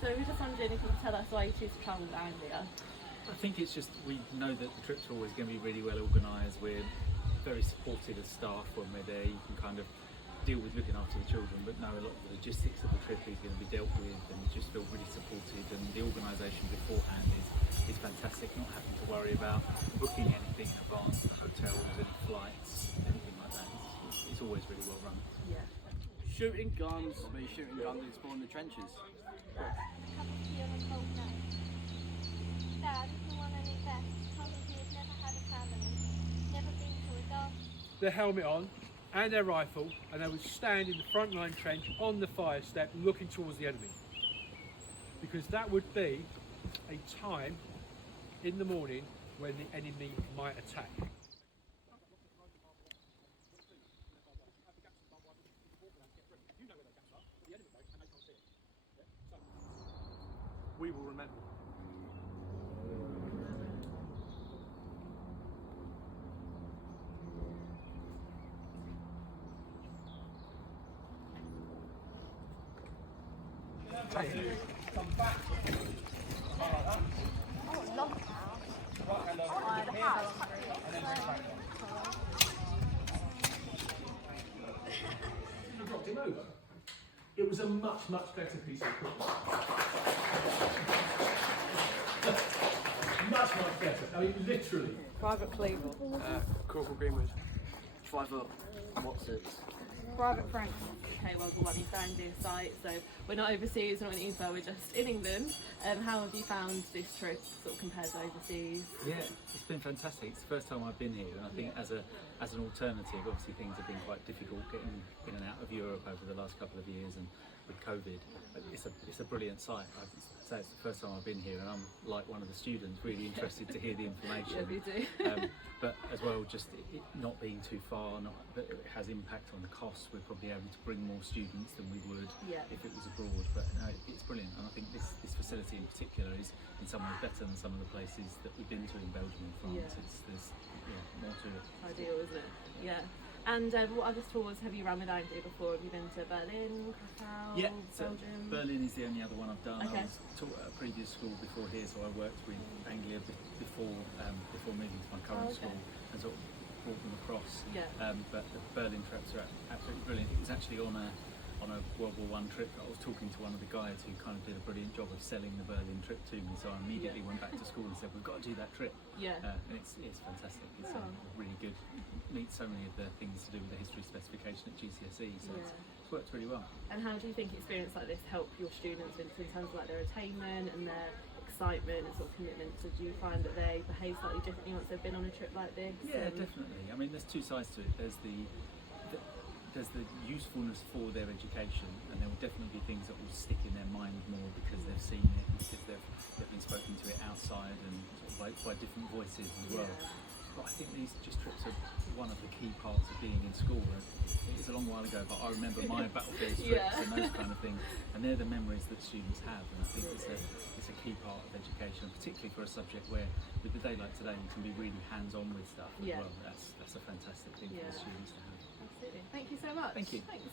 So we're just wondering if you could tell us why you choose to travel to Anglia. I think it's just we know that the trips are always going to be really well organised. We're very supportive as staff when we're there. You can kind of deal with looking after the children, but know a lot of the logistics of the trip is going to be dealt with, and you just feel really supported. And the organisation beforehand is fantastic. Not having to worry about booking anything in advance, hotels, any flights, anything like that. It's always really well run. Yeah. Shooting guns, we shooting guns exploring the trenches. Cup of tea on a cold night. Dad, the one I knew best, told me he had never had a family, never been to a dance. Their helmet on and their rifle, and they would stand in the front line trench on the fire step looking towards the enemy. Because that would be a time in the morning when the enemy might attack. We will remember. Come back. Oh, long Dropped him over. It was a much better piece of equipment. much better. I mean, literally. Private Cleveland. Corporal Greenwood. Private Watsons. Private Frank. Okay, well, we're running for Anglia site, so we're not overseas, we're not in England, we're just in England. How have you found this trip sort of compared to overseas? Yeah, it's been fantastic. It's the first time I've been here, and I think as an alternative, obviously things have been quite difficult getting in and out of Europe over the last couple of years, and with COVID, it's a brilliant site. I'd say it's the first time I've been here, and I'm like one of the students, really interested to hear the information. Yeah, we do. But as well, just it not being too far, but it has impact on the costs. We're probably able to bring more students than we would if it was abroad. But no, it's brilliant, and I think this facility in particular is in some ways better than some of the places that we've been to in Belgium and France. There's more to it. Ideal, isn't it? Yeah. And what other tours have you run with Anglia before? Have you been to Berlin, Krakow, Yeah, so Belgium? Berlin is the only other one I've done. Okay. I was taught at a previous school before here, so I worked with Anglia before moving to my current school and sort of brought them across. Yeah. But the Berlin trips are absolutely brilliant. It was actually on a World War I trip. I was talking to one of the guys who kind of did a brilliant job of selling the Berlin trip to me, so I immediately went back to school and said, we've got to do that trip. Yeah. And it's fantastic. It's really good. Meet so many of the things to do with the history specification at GCSE, so it's worked really well. And how do you think experience like this help your students in terms of like their attainment and their excitement and sort of commitment? So do you find that they behave slightly differently once they've been on a trip like this? Yeah, definitely. I mean, there's two sides to it. There's the usefulness for their education, and there will definitely be things that will stick in their mind more because they've seen it, because they've been spoken to it outside and sort of by different voices as well. But I think these trips are one of the key parts of being in school. It's a long while ago, but I remember my battlefield trips and those kind of things, and they're the memories that students have. And I think it's a key part of education, particularly for a subject where, with the day like today, you can be really hands-on with stuff as well. That's a fantastic thing for the students to have. Absolutely. Thank you so much. Thank you. Thanks.